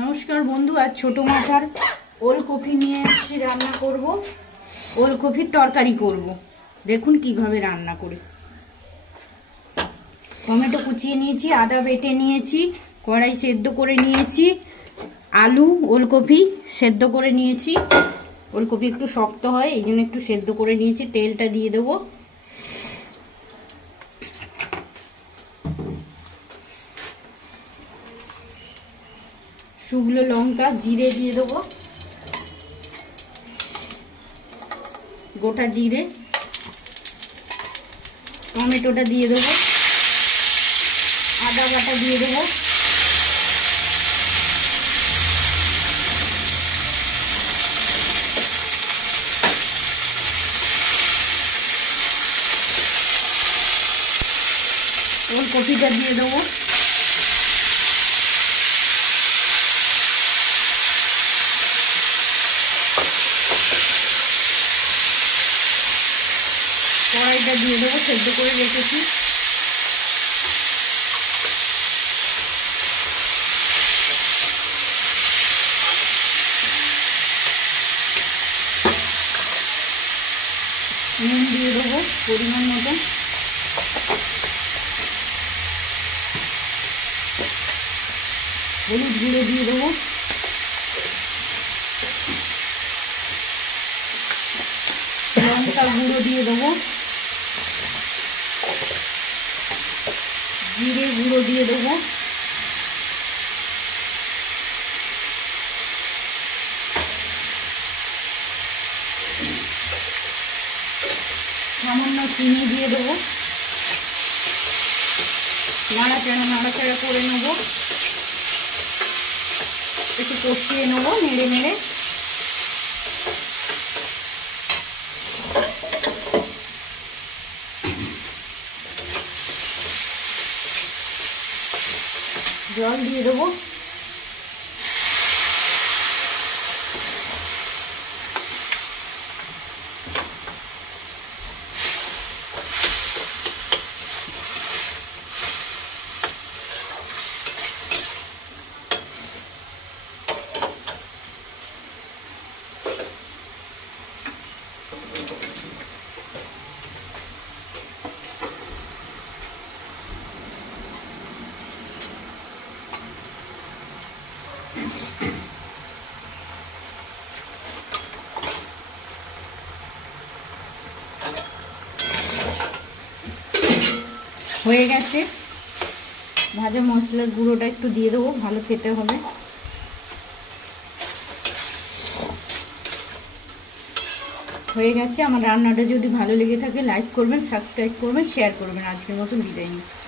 নমস্কার বন্ধু, আজ ছোট মাথার ওলকপি নিয়ে এসেছি। রান্না করব, ওলকপির তরকারি করব। দেখুন কিভাবে রান্না করি। টমেটো কুচিয়ে নিয়েছি, আদা বেটে নিয়েছি, কড়াই সেদ্ধ করে নিয়েছি, আলু ওলকপি সেদ্ধ করে নিয়েছি। ওলকপি একটু শক্ত হয়, এই জন্য একটু সেদ্ধ করে নিয়েছি। তেলটা দিয়ে দেবো। শুকনো লঙ্কা, জিরে দিয়ে দেবো, গোটা জিরে। টমেটোটা দিয়ে দেবো, আদা বাটা দিয়ে দেবো, ওলকপিটা দিয়ে দেবো, কড়াইটা দিয়ে দেবো, সেদ্ধ করে রেখেছি। নুন দিয়ে দেবো পরিমাণ মতো, হলুদ গুঁড়ো দিয়ে দেবো, লঙ্কা গুঁড়ো দিয়ে দেবো, জিরে গুঁড়ো দিয়ে দেবো, সামান্য চিনি দিয়ে দেবো। নাড়াচাড়া করে নেবো, একটু কষিয়ে নেবো নেড়ে নেড়ে। জল দিয়ে দেবো। হয়ে গেছে। ভাজা মশলার গুঁড়োটা একটু দিয়ে দেবো, ভালো খেতে হবে। হয়ে গেছে। আমার রান্নাটা যদি ভালো লেগে থাকে লাইক করবেন, সাবস্ক্রাইব করবেন, শেয়ার করবেন। আজকের মতন বিদায় নিচ্ছি।